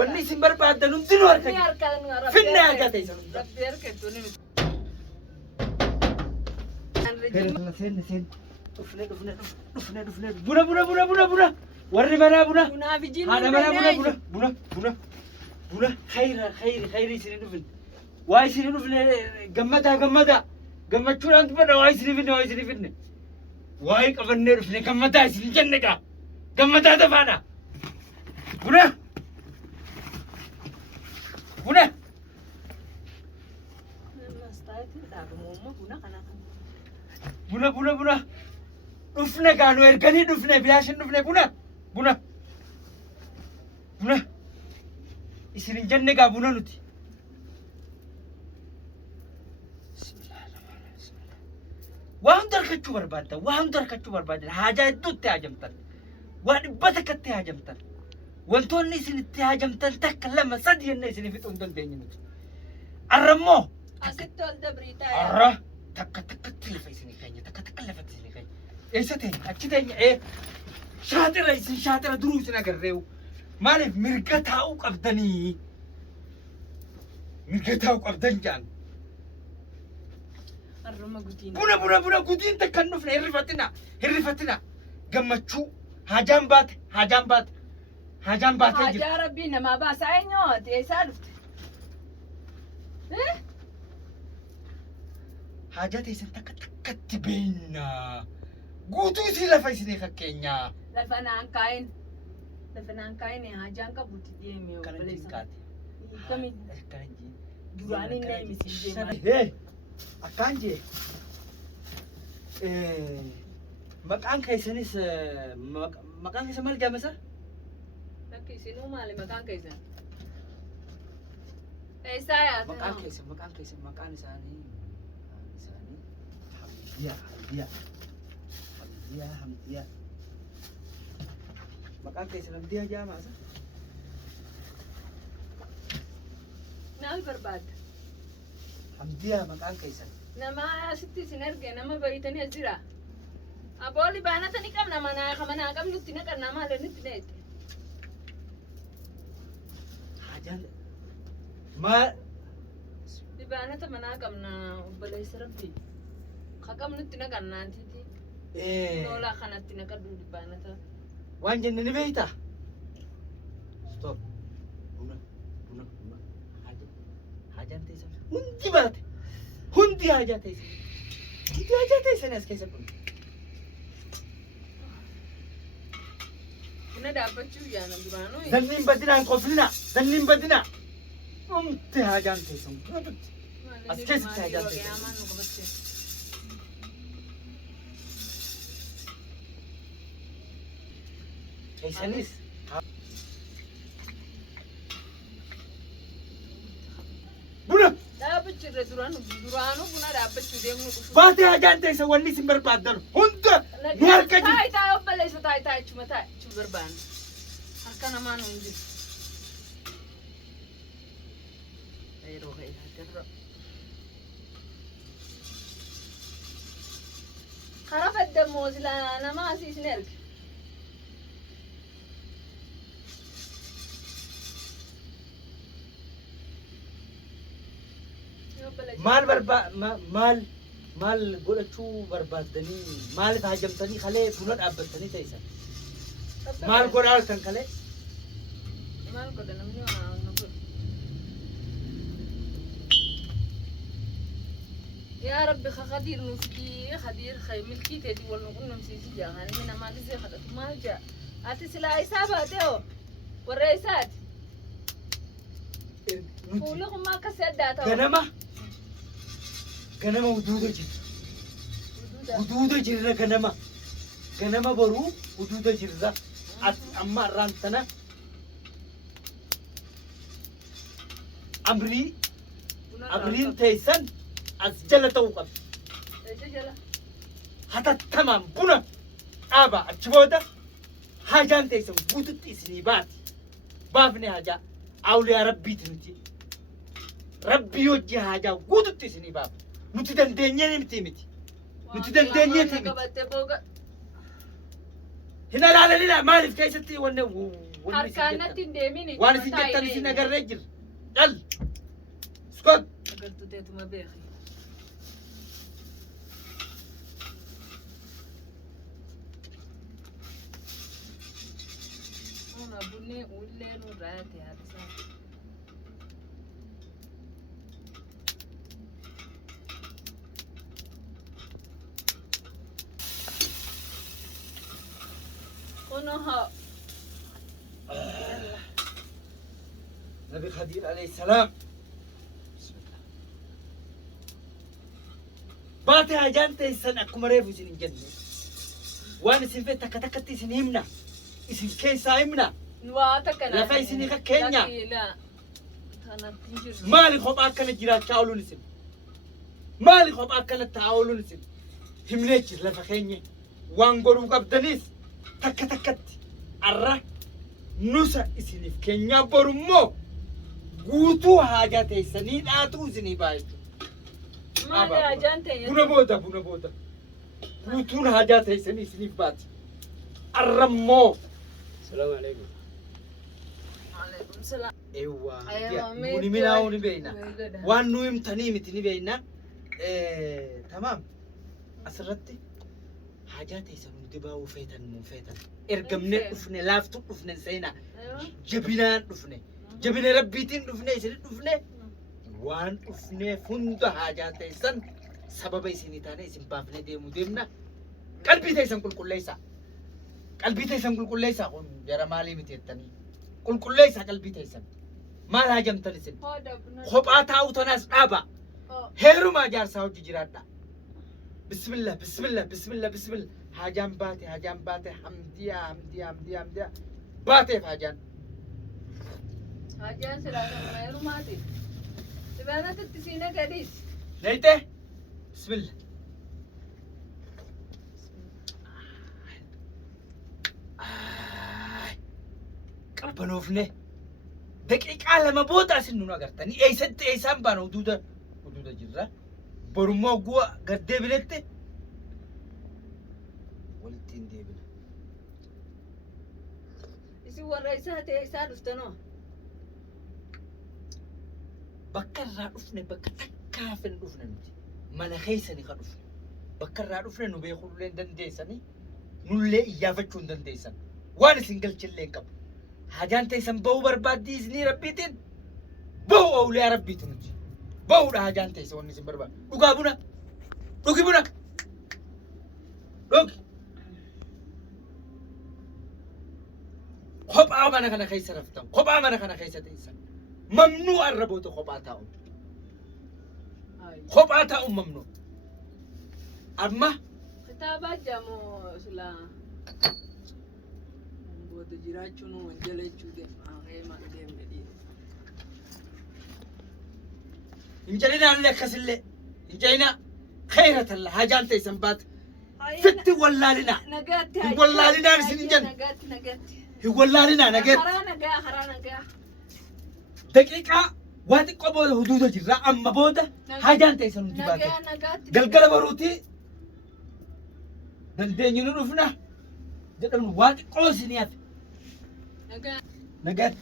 wanni isin barbaadan hundinuu harka finna haajaa ta'e sana rabbi harkattuuni Sen buna warri mana buna haadha mana buna khayri isin dhufin waa isin dhufne gammada gammachuudhaan dhufne waa isin finne waa qabannee dhufne gammada isin jennega gammada tafaadha buna dhufne gaanu erganii dhufne biyaashin dhufne buna isin jenne gaa buna nuti waan darkachuu barbaadda haajaa hedduutti haajamtan waan dhibbata katti haajamtan wantoonni isin itti haajamtan takka lama sadi jenne isin fixuu hin dandeenye nuti arrammoo asitti ol dabrii taa'e arra takkatti lafa isin keenya takka lafa isin keenya eessa teenya achi teenya shaaxira duruu isin agarreewu maaliif mirga taa'uu qabdan jaan arruma gutiin buna gutiin takkan dhufne hirrifatina gammachuu haajaan baate haajaa rabbii namaa baasaa eenyooti eessaa dhufte haajaa teessan takkatti beeyna guutuu isii lafa isinii fakkeenyaa lafa naan kaa'in haajaan qabutti deeme obboleessa kami duraan inni eemisiin deema akkaan jee maqaan keessanis maqaan keessa maal jaamasa lakki isinuu maali maqaan keessan eessaa yaate maqaan isaanii Hamdiyaa maqaan keessan Hamdiyaa jaamaasa maal barbaadda Hamdiyaa maqaan keessan nama asitti isin erge nama bayitanii as jira abooli baanata ni qabna manaa qabnutti naqannaa maal nutti neette haajaan maal dibaanata manaa qabna obboleessa rabbii ka qabnutti naqannaantiti noolaa kanatti naqadhu dibaanata waan jenne ni beeyta stop buna haajaan teessan hundi haajaa teessan as keessa kun buna dhaabbachuu yaana duraanuu zanniin badinaan qoflina humti haajaan teessan as keessatti haajaan teessan keessanis buna dhaabbachirra duraanuu buna dhaabbachuu deemnu dhufu baatee haajaan teessan wanni isin barbaaddan hunda nu harka jiru taayitaa obboleessa taayitaa achuma taa'achuu barbaanna harka namaa nu hin jiru yeroo fayyadamu karaa faddamoo silaa nama asii isin erge maal godhachuu barbaaddanii maaliif haajamtanii kalee buna dhaabbattanii teessan maal godhaa halkan kalee maal godha namni waan nu godhu yaa rabbi khadiir nuufti khadiir khay milkii teeti wal nu qunnamsiisi jaahan mina maalisee khadatu maal jaa ati silaa isaa baatee warra isaati fuula kummaa akkasii addaa ta'u ganama huduuda jirra ganama boruu huduuda jirra amma irraan tana amriin teessan as jala ta'uu qabdi hatattamaan buna dhaaba achi booda haajaan teessan guututti isinii baafne haajaa awliyaa rabbiiti nuti rabbii hojii haajaa guututti isinii baafne nuti dandeenyee miti nuti dandeenyee miti hin alaalanidha maaliif keessatti wanne harkaanatti hin deemini waan isin jettan isin agarree jira cal iskoot agartuu teetuma beeki ona bunni ullee nurraa ta'e hadisaa ono haa نبي خدير عليه السلام بسم الله باتي هاجانتي السنة كمريفو سنين جنة وانا سنفي تكتكتي سنهمنا اسم كيسا همنا نواتك لا فاي سني كينيا لا أنا تنجر مالي خب أكلت جيران تعاولوا نسم مالي خب أكلت تعاولوا نسم همنيتش لفا كينيا وانقروا قبدنيس تكتكت عرّا نوسا اسنف كينيا برمو guutuu haajaa teessanii dhaatuu isinii baay'atu. maali haajaan ta'e Buna booda guutuun haajaa teessanii isiniif baati. Arrammoo. Salaamu alaikum. Alaikum salaam. Eewwaa. Aywa, Buni minaa ni beekna. Waan nu himtanii miti ni beekna. Tamaam. Asirratti haajaa teessan hundi baa'uu feetan muu feetan. Ergamnee dhufne laaftuu dhufne seenaa. Jabinaan dhufne. جبنا ربيتين دفنة يصير دفنة وان دفنة فند حاجات يسن سبب يسني تاني يسن بافنة دي مديرنا قلبي تيسن كل ليسا قلبي تيسن كل ليسا كون جرا مالي متيتني كل ليسا قلبي تيسن ما الهاجم تنسن خبعة أو تناس أبا هيرو ما جار ساو تجرادا بسم الله بسم الله بسم الله بسم الله حاجام باتي حمديا باتي حاجان haajaan silaasan mayrumaati sibaanatti siina gadis ليته بسم الله قبلوفني دقيقة لما بوتا سنونا قرتني أي ست أي سام بانو دودا جرا برمو قوة قد بلته ولتين دي بلا isi warra isaa ta'e isaa dhuftanoo bakka irraa dhufne bakka takkaaf hin dhufne nuti mana keessanii kan dhufne bakka irraa dhufne nu beekullee hin dandeessanii nullee iyyaafachuu hin dandeessan waan isin galchillee hin qabu haajaan teessan bahuu barbaaddii isinii rabbiitiin bahu awliyaa rabbiitu nuti bahuudha haajaan teessa wanni isin barbaadu dhugaa buna dhugi buna dhugi kophaa mana kana keessa raftan kophaa mana kana keessa teessan ممنوع الربوط خباتهم خباتهم ممنوع أما kitaaba jamu sila boota jiraachuun wanjala jechuudha haqee maqdee medhii إنجلنا لك خسلة إنجلنا خيرة الله هاجان تيسن بات فتي ولا لنا nagaatti ولا لنا نسنجن nagaatti ولا لنا نجت haraa nagaa دقيقة واتي قبول حدود جرا أما بودا هاجان تيسن انتبات nagaatti قلقل بروتي دندين ينرفنا جدًا واتي قوسنيات nagaa نجت